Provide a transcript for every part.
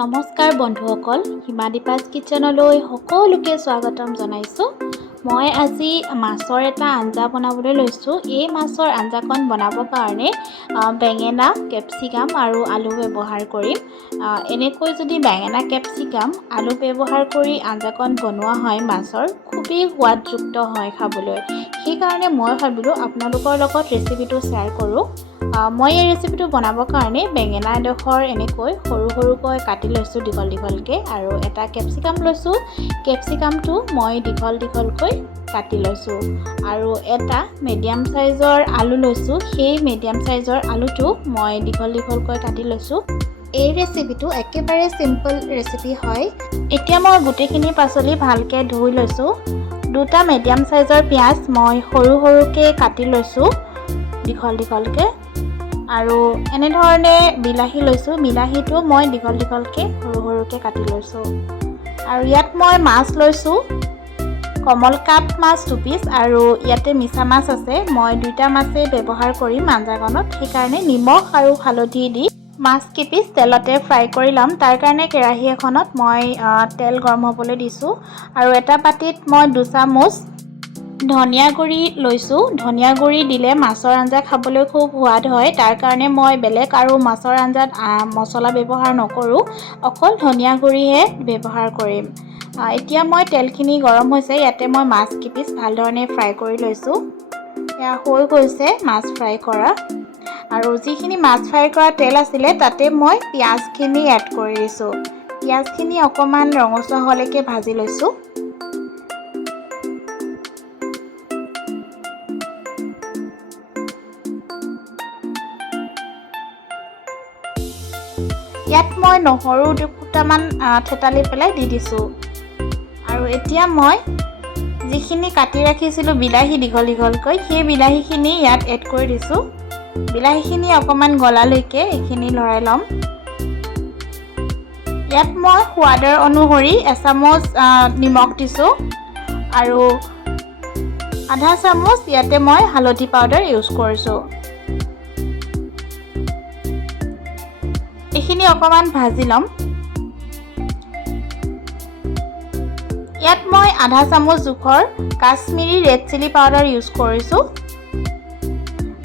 নমস্কাৰ বন্ধুসকল, হিমাদীপাছ কিচেনলৈ সকলোকে স্বাগতম জনাইছোঁ। মই আজি মাছৰ এটা আঞ্জা বনাবলৈ লৈছোঁ। এই মাছৰ আঞ্জাখন বনাবৰ কাৰণে বেঙেনা, কেপচিকাম আৰু আলু ব্যৱহাৰ কৰিম। এনেকৈ যদি বেঙেনা, কেপচিকাম, আলু ব্যৱহাৰ কৰি আঞ্জাখন বনোৱা হয় মাছৰ, খুবেই সোৱাদযুক্ত হয় খাবলৈ। সেইকাৰণে মই ভাবিলোঁ আপোনালোকৰ লগত ৰেচিপিটো শ্বেয়াৰ কৰোঁ। মই এই ৰেচিপিটো বনাবৰ কাৰণে বেঙেনা এডোখৰ এনেকৈ সৰু সৰুকৈ কাটি লৈছোঁ দীঘল দীঘলকৈ, আৰু এটা কেপচিকাম লৈছোঁ। কেপচিকামটো মই দীঘল দীঘলকৈ কাটি লৈছোঁ, আৰু এটা মিডিয়াম চাইজৰ আলু লৈছোঁ। সেই মিডিয়াম চাইজৰ আলুটো মই দীঘল দীঘলকৈ কাটি লৈছোঁ। এই ৰেচিপিটো একেবাৰে চিম্পল ৰেচিপি হয়। এতিয়া মই গোটেইখিনি পাচলি ভালকৈ ধুই লৈছোঁ। দুটা মিডিয়াম চাইজৰ পিঁয়াজ মই সৰু সৰুকৈ কাটি লৈছোঁ দীঘল দীঘলকৈ, আৰু এনেধৰণে বিলাহী লৈছোঁ। বিলাহীটো মই দীঘল দীঘলকৈ সৰু সৰুকৈ কাটি লৈছোঁ। আৰু ইয়াত মই মাছ লৈছোঁ, কমলকাট মাছ 2 পিচ, আৰু ইয়াতে মিছা মাছ আছে। মই দুইটা মাছেই ব্যৱহাৰ কৰিম আঞ্জাখনত, সেইকাৰণে নিমখ আৰু হালধি দি মাছ কেইপিচ তেলতে ফ্ৰাই কৰি ল'ম। তাৰ কাৰণে কেৰাহী এখনত মই তেল গৰম হ'বলৈ দিছোঁ, আৰু এটা পাতিত মই 2 চামুচ ধনিয়া গুড়ি লৈছোঁ। ধনিয়া গুড়ি দিলে মাছৰ আঞ্জা খাবলৈ খুব সোৱাদ হয়। তাৰ কাৰণে মই বেলেগ আৰু মাছৰ আঞ্জাত মছলা ব্যৱহাৰ নকৰোঁ, অকল ধনিয়া গুড়িহে ব্যৱহাৰ কৰিম। এতিয়া মই তেলখিনি গৰম হৈছে, ইয়াতে মই মাছ কেইপিচ ভালধৰণে ফ্ৰাই কৰি লৈছোঁ। এয়া হৈ গৈছে মাছ ফ্ৰাই কৰা, আৰু যিখিনি মাছ ফ্ৰাই কৰা তেল আছিলে তাতে মই পিঁয়াজখিনি এড কৰি দিছোঁ। পিঁয়াজখিনি অকণমান ৰঙচুৱা হোৱালৈকে ভাজি লৈছোঁ। ইয়াত মই নহৰু দুটামান থেতালি পেলাই দি দিছোঁ, আৰু এতিয়া মই যিখিনি কাটি ৰাখিছিলোঁ বিলাহী দীঘল দীঘলকৈ, সেই বিলাহীখিনি ইয়াত এড কৰি দিছোঁ। বিলাহীখিনি অকণমান গলালৈকে এইখিনি লৰাই ল'ম। ইয়াত মই সোৱাদৰ অনুসৰি এচামুচ নিমখ দিছোঁ, আৰু আধা চামুচ ইয়াতে মই হালধি পাউডাৰ ইউজ কৰিছোঁ। এইখিনি অকণমান ভাজি ল'ম। ইয়াত মই আধা চামুচ জোখৰ Kashmiri red chilli powder use কৰিছোঁ,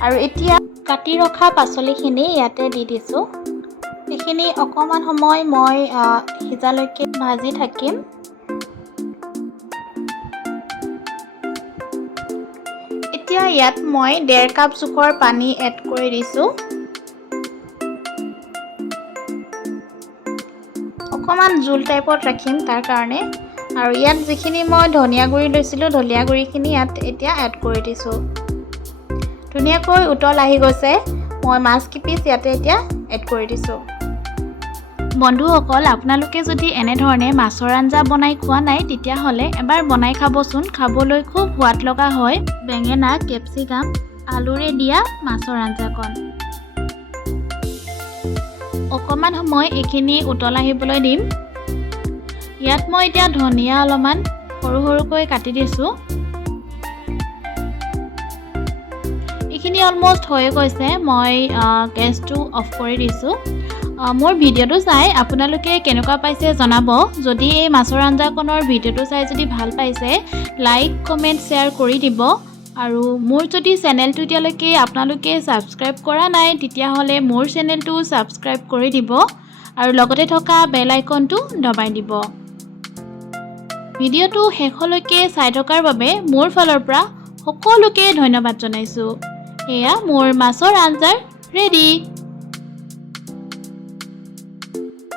আৰু এতিয়া কাটি ৰখা পাচলিখিনি ইয়াতে দি দিছোঁ। এইখিনি অকণমান সময় মই সিজালৈকে ভাজি থাকিম। এতিয়া ইয়াত মই 1.5 কাপ জোখৰ পানী এড কৰি দিছোঁ। অকণমান জোল টাইপত ৰাখিম তাৰ কাৰণে, আৰু ইয়াত যিখিনি মই ধনিয়া গুড়ি লৈছিলোঁ, ধনিয়া গুড়িখিনি ইয়াত এতিয়া এড কৰি দিছোঁ। ধুনীয়াকৈ উতল আহি গৈছে। মই মাছ কেইপিচ ইয়াতে এতিয়া এড কৰি দিছোঁ। বন্ধুসকল, আপোনালোকে যদি এনেধৰণে মাছৰ আঞ্জা বনাই খোৱা নাই, তেতিয়াহ'লে এবাৰ বনাই খাবচোন। খাবলৈ খুব সোৱাদ লগা হয় বেঙেনা, কেপচিকাম, আলুৰে দিয়া মাছৰ আঞ্জাখন। অকণমান সময় এইখিনি উতল আহিবলৈ দিম। ইয়াত মই এতিয়া ধনিয়া অলপমান সৰু সৰুকৈ কাটি দিছোঁ। এইখিনি অলমষ্ট হৈ গৈছে। মই গেছটো অফ কৰি দিছোঁ। মোৰ ভিডিঅ'টো চাই আপোনালোকে কেনেকুৱা পাইছে জনাব। যদি এই মাছৰ আঞ্জাখনৰ ভিডিঅ'টো চাই যদি ভাল পাইছে, লাইক, কমেণ্ট, শ্বেয়াৰ কৰি দিব। আৰু মোৰ যদি চেনেলটো এতিয়ালৈকে আপোনালোকে ছাবস্ক্ৰাইব কৰা নাই, তেতিয়াহ'লে মোৰ চেনেলটো ছাবস্ক্ৰাইব কৰি দিব, আৰু লগতে থকা বেল আইকনটো দবাই দিব। ভিডিঅ'টো শেষলৈকে চাই থকাৰ বাবে মোৰ ফালৰ পৰা সকলোকে ধন্যবাদ জনাইছোঁ। এয়া মোৰ মাছৰ আঞ্জাৰ ৰেডি।